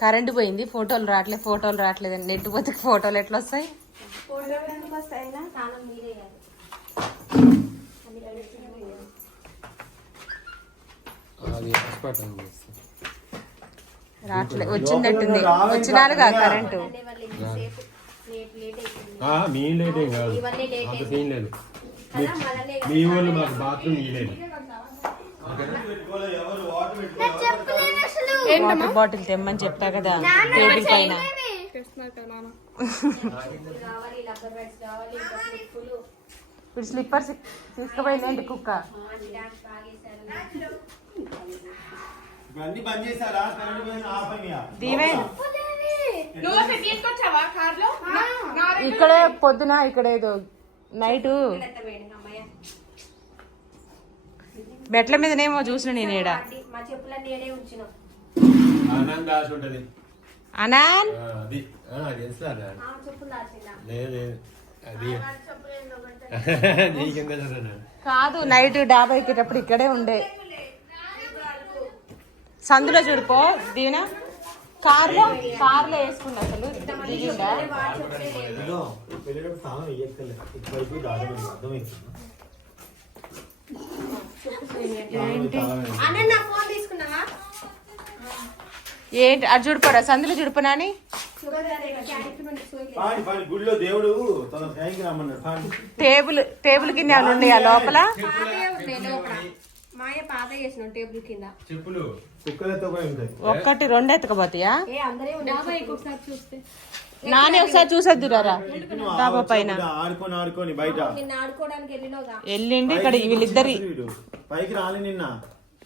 Current పోయింది ఫోటోలు రావట్లేదు ఫోటోలు రావట్లేదు నెట్ పోతే ఫోటోలు ఎట్లా వస్తాయి రావట్లేదు వచ్చినట్టుంది వచ్చినారుగా కరెంటు. మీ లేట్ ఏం కాదు. ఇవన్నీ లేట్ అంత అయిపోయింది. సీన్ లేదు. కదా మననే మీ వాళ్ళు మాకు బాత్రూమ్ ఇవ్వలేదు వాటర్ బాటిల్ తెమ్మని చెప్పా కదా టేబుల్ పైన. ఇప్పుడు స్లిప్పర్స్ తీసుకుపోయింది కుక్క? ఇక్కడే పొద్దున ఇక్కడ ఏదో నైట్. మెట్ల మీదనేమో చూసిన నేను ఈడ మా చెప్పులన్నీ ఏడే ఉంచినాం. ఉంటది. అనాన్? అది. తెలుసా లేదు అది. కాదు నైట్ డాబా ఎక్కేటప్పుడు ఇక్కడే ఉండే. సందులో చూడిపో దీనా? కార్లో కార్లో వేసుకున్నా అసలు. దిగిందా ఏంటి? అది చూడిపోరా సందులో చూడిపోనా అని గుడిలో దేవుడు. టేబుల్ టేబుల్ కింద ఏమైనా ఉన్నాయా లోపల? మాయ పాత చేసిన టేబుల్ కింద చెప్పులు. కుక్కలతో కూడా ఉంటాయి. ఒక్కటి రెండు ఎత్తకపోతాయా? నాని ఒకసారి చూసొద్దురారా డాబా పైన. ఆడుకొని ఆడుకొని బయట. వెళ్ళిండి ఇక్కడ వీళ్ళిద్దరి. పైకి రాలి నిన్న.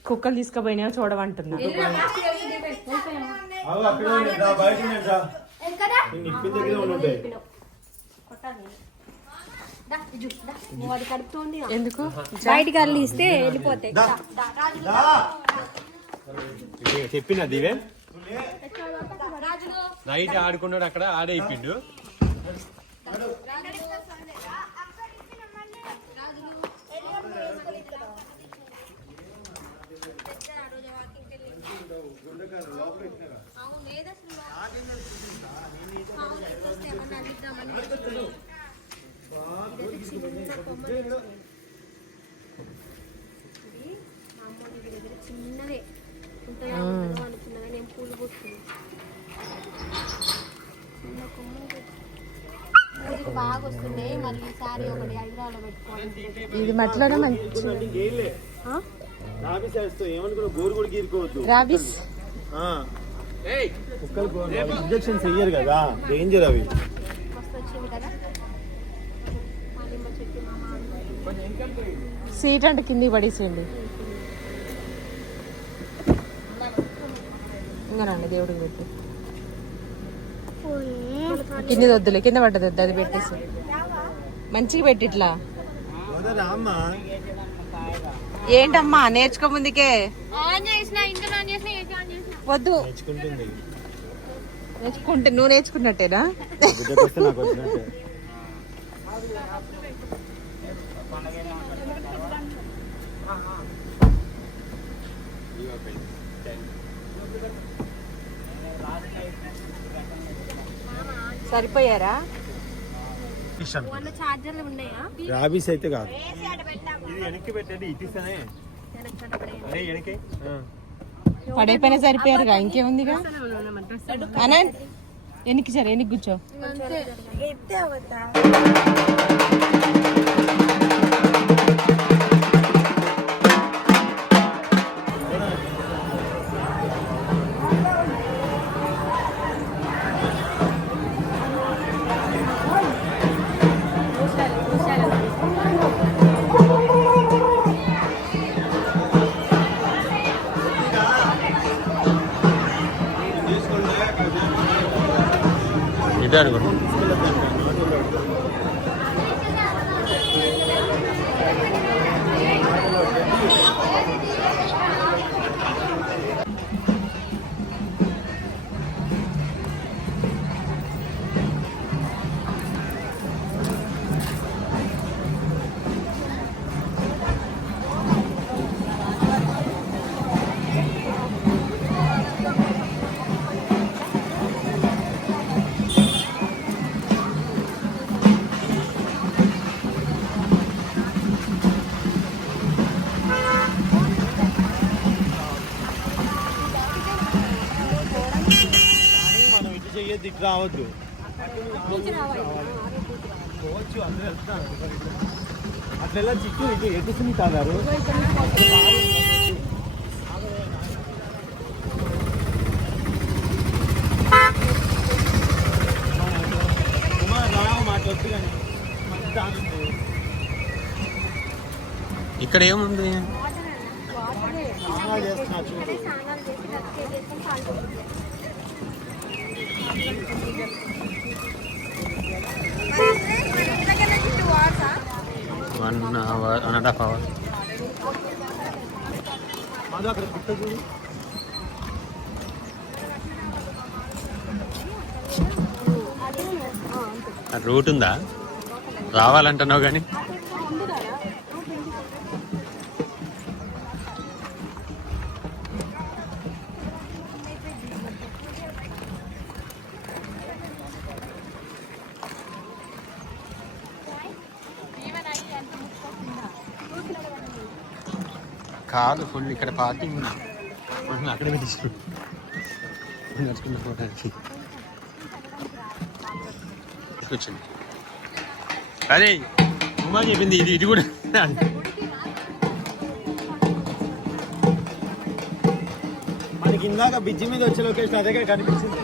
కుక్కలు తీసుకుపోయినాయో చూడమంటున్నా. ఎందుకు? బయటికి అల్లి ఇస్తే వెళ్ళిపోతాయి దా. దా. చెప్పిన దివే? నైట్ ఆడుకున్నాడు అక్కడ ఆడే ఇప్పిండు. చిన్నవే అనుకున్నా కానీ నేను పూలు కొట్టుకున్నా చిన్న కొమ్మలు కొట్టు. పూజకి బాగా వస్తున్నాయి మళ్ళీ ఈసారి ఒకటి హైదరాబాద్లో పెట్టుకోవాలి ఇది మట్లోనే మంచి. రాబీస్ ఇంజక్షన్స్ చెయ్యరు కదా డేంజర్ అవి మస్తు వచ్చింది కదా మా నిమ్మ చెట్టు మా మామిడి సీట్ అంటే కిందికి పడేసేయండి. ఇంకా రండి దేవుడికి పెట్టి. కింద వద్దులే కింద పడ్డది వద్దు అది పెట్టేసి. మంచిగా పెట్టి ఇట్లా. ఏంటమ్మా నేర్చుకో ముందుకే. ఆన్ చేసిన ఇంకా ఆన్ చేసిన ఏంటి ఆన్ చేసిన. వద్దు. నేర్చుకుంటుంది. నేర్చుకుంటే నువ్వు నేర్చుకున్నట్టేనా? సరిపోయారా? వల్ల ఛార్జర్లు ఉన్నాయా? రాబీస్ అయితే కాదు. ఇది వెనక్కి పెట్టండి ఇటీసనే అరే వెనక్కి పడైపోయినా సరిపోయారుగా? ఇంకేముందిగా? అనా ఎనికి సరే ఎనికి కూర్చో. இதாக இருக்கும். పోయేది ఇటు రావద్దు. పోవచ్చు అందరూ వెళ్తున్నారు అట్లా ఎలా చిక్కు? ఇటు ఎటు సునీత గారు ఉమా, రావు మాట వద్దు కానీ మంచి దాని ఉంది. ఇక్కడ ఏముంది చేస్తున్నా చూడు one hour one and half hour route ఉందా? రావాలంటున్నావు కానీ? కాదు ఫుల్ ఇక్కడ పార్కింగ్ ఉంది. మనం అక్కడే పెట్టించు నడుచుకుంటూ పోవడానికి. కూర్చోండి. అదే ఉమా చెప్పింది ఇది ఇది కూడా. మనకి ఇందాక బ్రిడ్జి మీద వచ్చే లొకేషన్ అదే కనిపించింది.